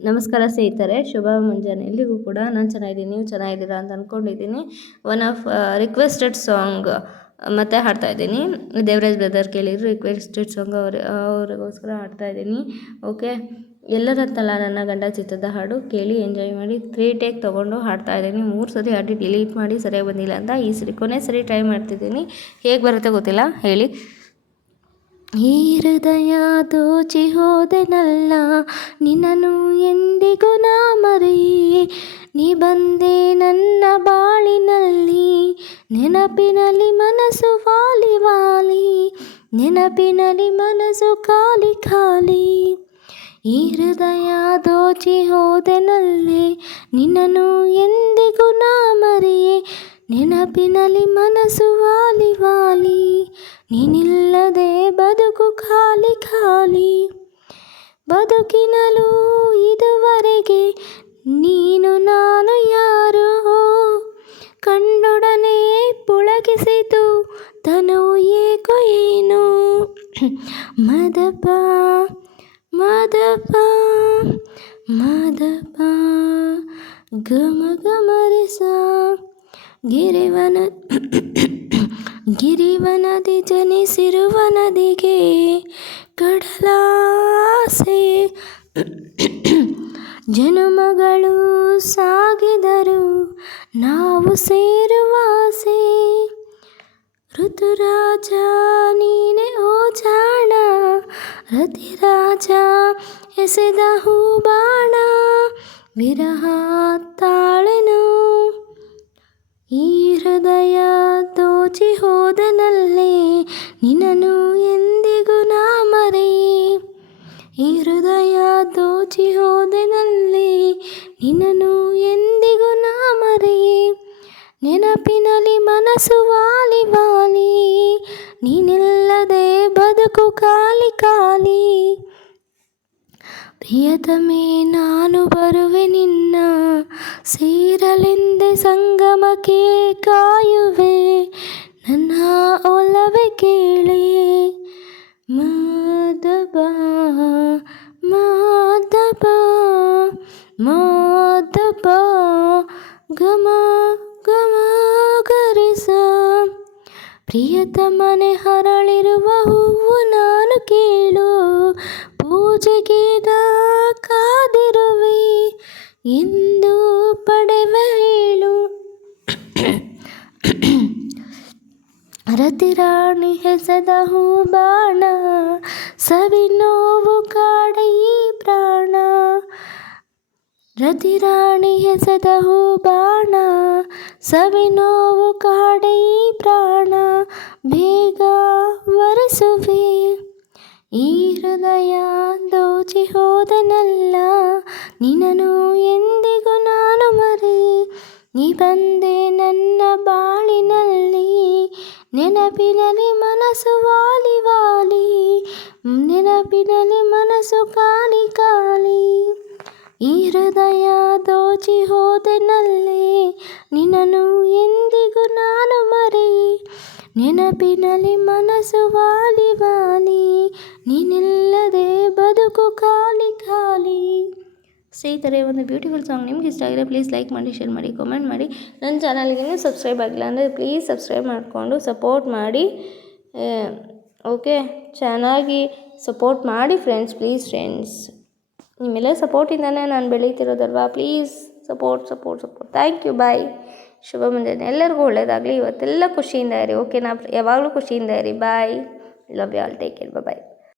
ನಮಸ್ಕಾರ ಸ್ನೇಹಿತರೆ, ಶುಭ ಮುಂಜಾನೆ. ಎಲ್ಲಿಗೂ ಕೂಡ ನಾನು ಚೆನ್ನಾಗಿದ್ದೀನಿ, ನೀವು ಚೆನ್ನಾಗಿದ್ದೀರಾ ಅಂತ ಅಂದ್ಕೊಂಡಿದ್ದೀನಿ. ಒನ್ ಆಫ್ ರಿಕ್ವೆಸ್ಟೆಡ್ ಸಾಂಗ್ ಮತ್ತೆ ಹಾಡ್ತಾ ಇದ್ದೀನಿ. ದೇವರಾಜ್ ಬ್ರದರ್ ಕೇಳಿದ್ರು, ರಿಕ್ವೆಸ್ಟೆಡ್ ಸಾಂಗ್ ಅವ್ರಿಗೋಸ್ಕರ ಹಾಡ್ತಾ ಇದ್ದೀನಿ. ಓಕೆ, ಎಲ್ಲರಂತಲ್ಲ ನನ್ನ ಗಂಡ ಚಿತ್ರದ ಹಾಡು ಕೇಳಿ ಎಂಜಾಯ್ ಮಾಡಿ. 3 ಟೇಕ್ ತೊಗೊಂಡು ಹಾಡ್ತಾ ಇದ್ದೀನಿ. 3 ಸರಿ ಹಾಡಿ ಡಿಲೀಟ್ ಮಾಡಿ ಸರಿಯಾಗಿ ಬಂದಿಲ್ಲ ಅಂತ ಈ ಸರಿ ಕೊನೆ ಸರಿ ಟ್ರೈ ಮಾಡ್ತಿದ್ದೀನಿ. ಹೇಗೆ ಬರುತ್ತೆ ಗೊತ್ತಿಲ್ಲ, ಹೇಳಿ. ಈ ಹೃದಯ ದೋಚಿ ಹೋದೆನಲ್ಲ, ನಿನ್ನನು ಎಂದಿಗೂ ನಾ ಮರೆಯೇ. ನೀ ಬಂದೆ ನನ್ನ ಬಾಳಿನಲ್ಲಿ, ನೆನಪಿನಲ್ಲಿ ಮನಸ್ಸು ವಾಲಿ ವಾಲಿ, ನೆನಪಿನಲ್ಲಿ ಮನಸ್ಸು ಖಾಲಿ ಖಾಲಿ. ಈ ಹೃದಯ ದೋಚಿ ಹೋದೆನಲ್ಲೇ, ನಿನ್ನನು ಎಂದಿಗೂ ನಾ ಮರೆಯೇ. ನೆನಪಿನಲ್ಲಿ ಮನಸ್ಸು ವಾಲಿ ವಾಲಿ, ನೀನಿಲ್ಲದೆ ಬದುಕು ಖಾಲಿ ಖಾಲಿ. ಬದುಕಿನಲ್ಲೂ ಇದುವರೆಗೆ ನೀನು ನಾನು ಯಾರೋ, ಕಣ್ಣೊಡನೆ ಪುಳಕಿಸಿತು ತನುವು ಏಕೋ ಏನೋ. ಮದಪ ಮದಪ ಮದಪ ಗಮ ಗಮರಿಸ ಗಿರಿವನದಿ ಜನಿಸಿರುವ ನದಿಗೆ ಕಡಲಾಸೆ. ಜನುಮಗಳು ಸಾಗಿದರು ನಾವು ಸೇರುವ ಆಸೆ. ಋತುರಾಜ ನೀನೆ ಓ ಜಾಣ, ರತಿರಾಜ ಎಸೆದ ಹೂಬಾಣ. ವಿರಹ ತಾಳೆನು ಈ ಹೃದಯ ದೋಚಿ ಹೋದನಲ್ಲೇ, ನಿನ್ನನು ಎಂದಿಗೂ ನಾ ಮರೆಯೇ. ಈ ಹೃದಯ ದೋಚಿ ಹೋದೆನಲ್ಲೇ, ನಿನ್ನನು ಎಂದಿಗೂ ನಾ ಮರೆಯೇ. ನೆನಪಿನಲ್ಲಿ ಮನಸ್ಸು ವಾಲಿ ವಾಲಿ, ನೀನಿಲ್ಲದೆ ಬದುಕು ಖಾಲಿ ಖಾಲಿ. ಪ್ರಿಯತಮೇ ನಾನು ಬರುವೆ ನಿನ್ನ ಸೇರಲೆಂದೆ ಸಂಗಮಕ್ಕೆ ಕಾಯುವೆ. ನನ್ನ ಒಲವೇ ಕೇಳೆ. ಮಾದಪ ಮಾದಪ ಮಾದಪ ಗಮ ಗಮ ಗರಿಸ. ಪ್ರಿಯತಮನೆ ಹರಳಿರುವ ಹೂವು ನಾನು ಕೇಳು, ಪೂಜೆಗೆ ನಾ ಕಾದಿರುವೆ ಎಂದು ಪಡೆವೆ ಹೇಳು. ರತಿರಾಣಿ ಹೆಸೆದ ಹೂಬಾಣ, ಸವಿ ನೋವು ಕಾಡ ಈ ಪ್ರಾಣ. ರತಿರಾಣಿ ಹೆಸೆದ ಹೂಬಾಣ, ಸವಿ ನೋವು ಕಾಡ ಈ ಪ್ರಾಣ. ಬೇಗ ವರಿಸುವೆ ಈ ಹೃದಯ ದೋಚಿ ಹೋದನಲ್ಲ, ನಿನ್ನನು ಎಂದಿಗೂ ನಾನು ಮರೆಯೇ. ನೀ ಬಂದೆ ನನ್ನ ಬಾಳಿನಲ್ಲಿ, ನೆನಪಿನಲ್ಲಿ ಮನಸ್ಸು ವಾಲಿ ವಾಲಿ, ನೆನಪಿನಲ್ಲಿ ಮನಸ್ಸು ಖಾಲಿ ಖಾಲಿ. ಈ ಹೃದಯ ದೋಚಿ ಹೋದೆನಲ್ಲೇ, ನಿನ್ನನು ಎಂದಿಗೂ ನಾನು ಮರೆಯೇ. ನೆನಪಿನಲ್ಲಿ ಮನಸ್ಸು ವಾಲಿ ವಾಲಿ, ನೀನಿಲ್ಲದೆ ಬದುಕು ಖಾಲಿ ಖಾಲಿ. ಸ್ನೇಹಿತರೆ, ಒಂದು ಬ್ಯೂಟಿಫುಲ್ ಸಾಂಗ್ ನಿಮ್ಗೆ ಇಷ್ಟ ಆಗಿದ್ರೆ ಪ್ಲೀಸ್ ಲೈಕ್ ಮಾಡಿ, ಶೇರ್ ಮಾಡಿ, ಕಾಮೆಂಟ್ ಮಾಡಿ. ನನ್ನ ಚಾನಲ್ಗೆ ಇನ್ನೂ ಸಬ್ಸ್ಕ್ರೈಬ್ ಆಗಿಲ್ಲ ಅಂದರೆ ಪ್ಲೀಸ್ ಸಬ್ಸ್ಕ್ರೈಬ್ ಮಾಡಿಕೊಂಡು ಸಪೋರ್ಟ್ ಮಾಡಿ. ಓಕೆ, ಚೆನ್ನಾಗಿ ಸಪೋರ್ಟ್ ಮಾಡಿ ಫ್ರೆಂಡ್ಸ್, ಪ್ಲೀಸ್ ಫ್ರೆಂಡ್ಸ್. ನಿಮ್ಮೆಲ್ಲ ಸಪೋರ್ಟಿಂದನೇ ನಾನು ಬೆಳೀತಿರೋದಲ್ವಾ. Please support support support. Thank you, bye. ಶುಭ ಮುಂಜಾನೆ. ಎಲ್ಲರಿಗೂ ಒಳ್ಳೆಯದಾಗಲಿ. ಇವತ್ತೆಲ್ಲ ಖುಷಿಯಿಂದ ಇರಿ. ಓಕೆನಾ? ಯಾವಾಗಲೂ ಖುಷಿಯಿಂದ ಇರಿ. Bye. Love you all. Take care. Bye.